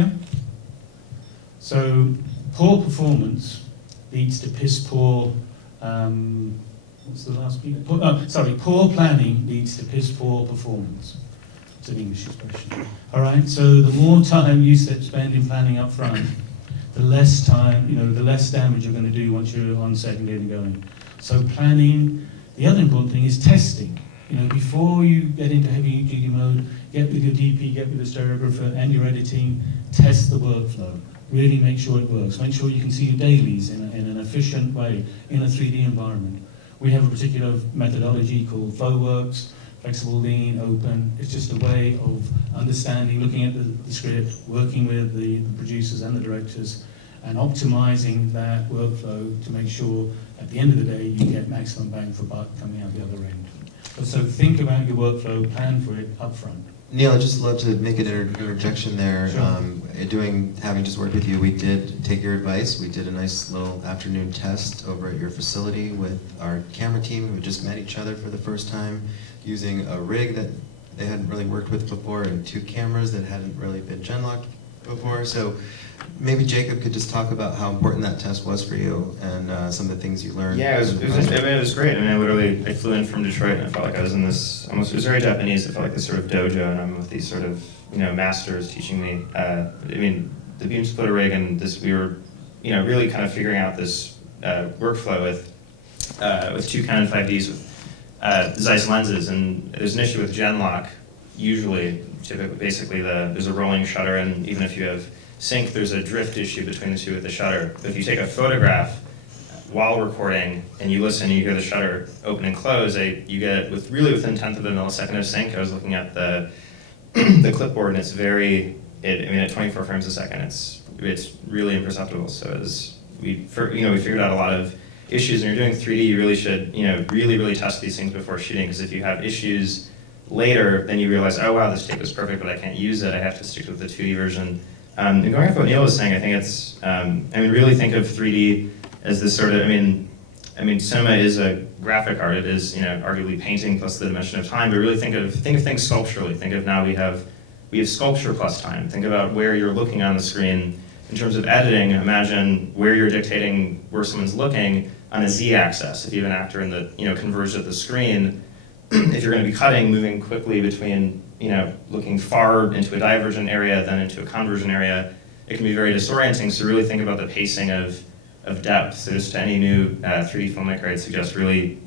Yeah? So poor performance leads to piss poor, what's the last bit? Poor planning leads to piss poor performance. It's an English expression. All right, so the more time you spend in planning up front, the less time, the less damage you're going to do once you're on set and getting going. So planning, the other important thing is testing. Before you get into heavy duty mode, get with your DP, get with the stereographer and your editing, test the workflow. Really make sure it works. Make sure you can see your dailies in an efficient way in a 3D environment. We have a particular methodology called FlowWorks, flexible, lean, open. It's just a way of understanding, looking at the script, working with the producers and the directors, and optimizing that workflow to make sure at the end of the day you get maximum bang for buck coming out the other end. So think about your workflow, plan for it up front. Neil, I'd just love to make an interjection there. Sure. Having just worked with you, we did take your advice. We did a nice little afternoon test over at your facility with our camera team who just met each other for the first time, using a rig that they hadn't really worked with before and 2 cameras that hadn't really been gen-locked before. So maybe Jacob could just talk about how important that test was for you and some of the things you learned. Yeah, it was great. I flew in from Detroit and I felt like I was in this, it was very Japanese. I felt like this sort of dojo, and I'm with these sort of, masters teaching me. The beam splitter rig and this, we were, really kind of figuring out this workflow with 2 Canon 5Ds with Zeiss lenses, and there's an issue with gen-lock. Usually, typically, basically, there's a rolling shutter, and even if you have sync, there's a drift issue between the two with the shutter. But if you take a photograph while recording and you listen and you hear the shutter open and close, you get within 1/10 of a millisecond of sync. I was looking at the clipboard, and it's at 24 frames a second, it's really imperceptible. So we figured out a lot of issues. When you're doing 3D, you really should really test these things before shooting, because if you have issues later, then you realize, oh wow, this take was perfect, but I can't use it. I have to stick with the 2D version. And going off what Neil was saying, I think it's, really think of 3D as this sort of, cinema is a graphic art. It is, arguably painting plus the dimension of time, but really think of things sculpturally. Think of now we have sculpture plus time. Think about where you're looking on the screen. In terms of editing, imagine where you're dictating where someone's looking on a z-axis. If you have an actor in the, converged at the screen, if you're going to be cutting, moving quickly between, looking far into a divergent area, then into a convergent area, it can be very disorienting. So really think about the pacing of depth. So just to any new 3D filmmaker, I'd suggest really,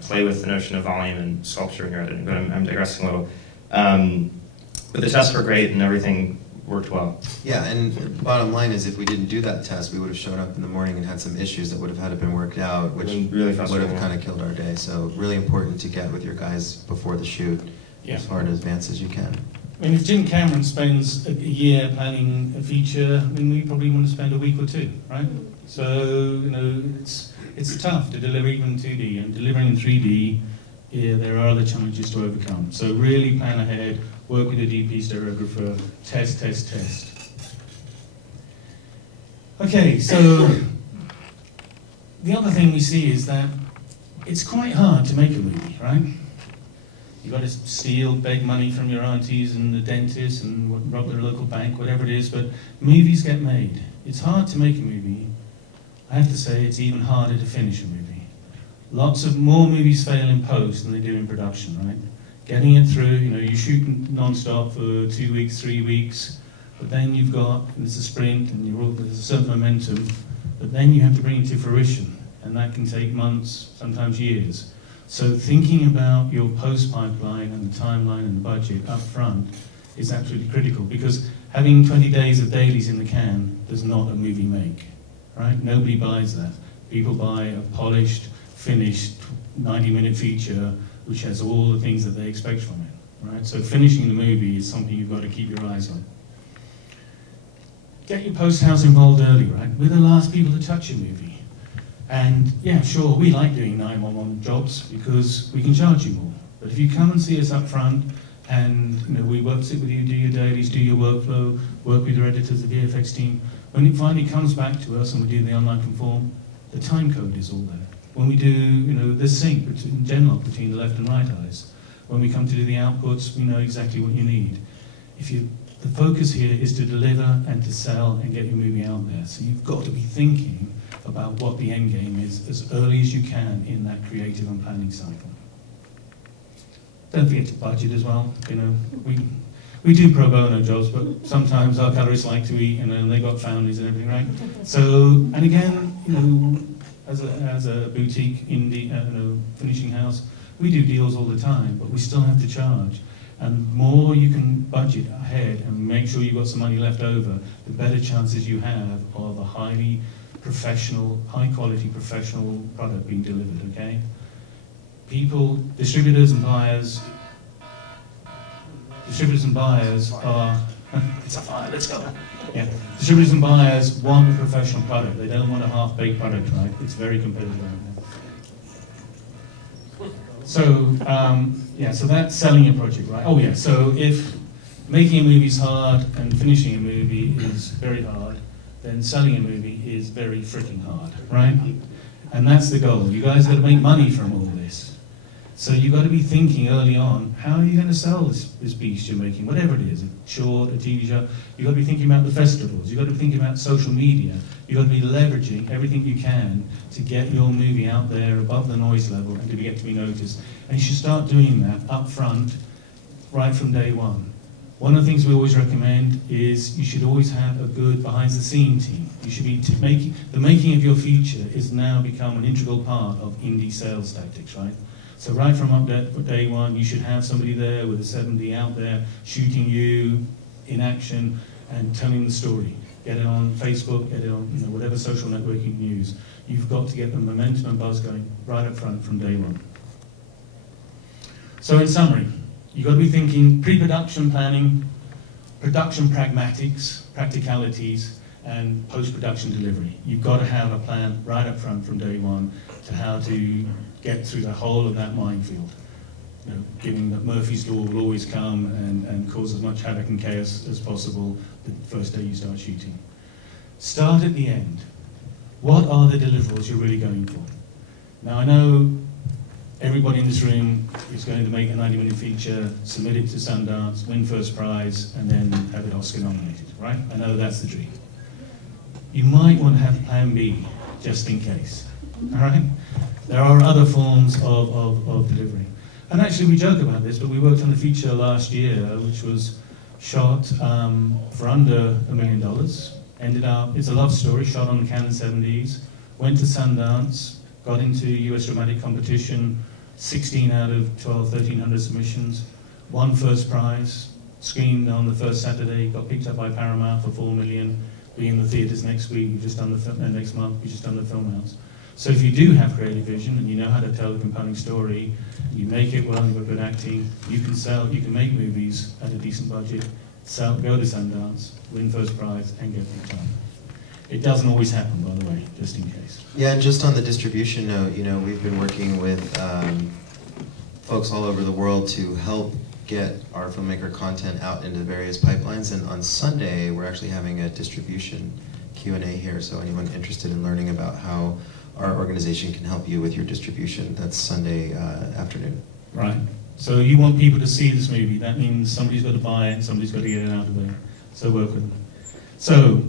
play with the notion of volume and sculpture in your editing. But I'm digressing a little. But the tests were great and everything worked well. Yeah, and bottom line is, if we didn't do that test, we would have shown up in the morning and had some issues that would have had to been worked out, which really would have kind of killed our day. So really important to get with your guys before the shoot, as far in advance as you can. If Jim Cameron spends a year planning a feature, we probably want to spend a week or 2, right? So, it's tough to deliver even in 2D, and delivering in 3D, there are other challenges to overcome. So really plan ahead, work with a DP stereographer, test. Okay, so the other thing we see is that it's quite hard to make a movie, right? You've got to steal, beg money from your aunties and the dentist and rob their local bank, whatever it is, but movies get made. It's hard to make a movie. I have to say it's even harder to finish a movie. Lots of more movies fail in post than they do in production, right? Getting it through, you shoot non-stop for 2 weeks, 3 weeks, but then it's a sprint and there's a certain momentum, but then you have to bring it to fruition, and that can take months, sometimes years. So thinking about your post-pipeline and the timeline and the budget up front is absolutely critical, because having 20 days of dailies in the can does not a movie make, right? Nobody buys that. People buy a polished, finished 90-minute feature which has all the things that they expect from it, right? So finishing the movie is something you've got to keep your eyes on. Get your post-house involved early, right? We're the last people to touch a movie. And yeah, sure, we like doing 911 jobs because we can charge you more. But if you come and see us up front and we sit with you, do your dailies, do your workflow, work with your editors, the VFX team, when it finally comes back to us and we do the online conform, the time code is all there. When we do, the sync between gen-lock between the left and right eyes. When we come to do the outputs, we know exactly what you need. If you're The focus here is to deliver and to sell and get your movie out there. So you've got to be thinking about what the end game is as early as you can in that creative and planning cycle. Don't forget to budget as well. You know, we do pro bono jobs, but sometimes our colorists like to eat, and they've got families and everything, right? So, and again, you know, as a boutique indie finishing house, we do deals all the time, but we still have to charge. And the more you can budget ahead and make sure you've got some money left over, the better chances you have of a highly professional, high quality professional product being delivered, okay? People, distributors and buyers are, it's a fire, let's go. Yeah, distributors and buyers want a professional product. They don't want a half-baked product, right? It's very competitive right now. So, yeah, so that's selling your project, right? Oh yeah, so if making a movie is hard and finishing a movie is very hard, then selling a movie is very freaking hard, right? And that's the goal. You guys got to make money from all this. So you've got to be thinking early on, how are you going to sell this beast you're making, whatever it is, a short, a TV show. You've got to be thinking about the festivals. You've got to be thinking about social media. You've got to be leveraging everything you can to get your movie out there above the noise level and to get to be noticed. And you should start doing that up front, right from day one. One of the things we always recommend is you should always have a good behind-the-scene team. You should be the making of your feature is now become an integral part of indie sales tactics, right? So right from up day one, you should have somebody there with a 7D out there shooting you in action and telling the story. Get it on Facebook, get it on whatever social network you can use. You've got to get the momentum and buzz going right up front from day one. So in summary, you've got to be thinking pre-production planning, production pragmatics, practicalities, and post-production delivery. You've got to have a plan right up front from day one to how to get through the whole of that minefield. You know, given that Murphy's Law will always come and cause as much havoc and chaos as possible the first day you start shooting. Start at the end. What are the deliverables you're really going for? Now I know everybody in this room is going to make a 90-minute feature, submit it to Sundance, win first prize, and then have it Oscar nominated, right? I know that's the dream. You might want to have plan B, just in case, all right? There are other forms of delivery. And actually we joke about this, but we worked on a feature last year which was shot for under $1 million. Ended up, it's a love story, shot on the Canon 70s, went to Sundance, got into US dramatic competition, 16 out of 1300 submissions, won first prize, screened on the first Saturday, got picked up by Paramount for $4 million, be in the theaters next week, we've just done the next month, we've just done the film house. So if you do have creative vision and you know how to tell a compelling story, you make it well, you've got good acting, you can sell, you can make movies at a decent budget, sell, go to Sundance, win first prize, and get picked up. It doesn't always happen, by the way, just in case. Yeah, and just on the distribution note, we've been working with folks all over the world to help get our filmmaker content out into various pipelines. And on Sunday, we're actually having a distribution Q&A here, so anyone interested in learning about how our organization can help you with your distribution, that's Sunday afternoon. Right. So you want people to see this movie. That means somebody's got to buy it, somebody's got to get it out of there. So work with them. So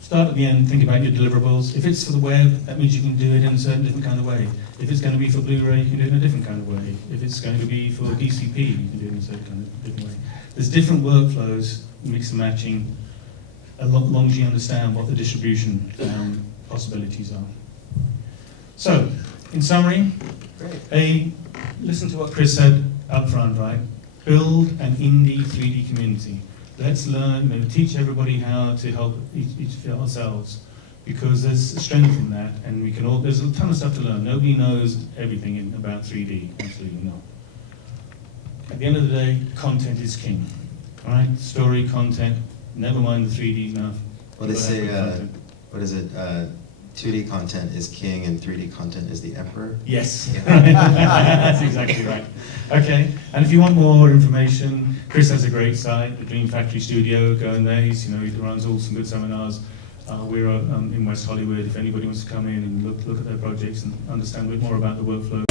start at the end, think about your deliverables. If it's for the web, that means you can do it in a certain different kind of way. If it's going to be for Blu-ray, you can do it in a different kind of way. If it's going to be for DCP, you can do it in a certain kind of different way. There's different workflows, mix and matching, as long as you understand what the distribution possibilities are. So, in summary, listen to what Chris said up front, right? Build an indie 3D community. Let's learn, teach everybody how to help each ourselves, because there's strength in that, and we can all, there's a ton of stuff to learn. Nobody knows everything about 3D, absolutely not. At the end of the day, content is king, right? Story, content, never mind the 3D enough. Well, they say, what is it? 2D content is king and 3D content is the emperor? Yes, that's exactly right. Okay, and if you want more information, Chris has a great site, the Dream Factory Studio, go in there, he runs all some good seminars. We're in West Hollywood, if anybody wants to come in and look at their projects and understand a bit more about the workflow.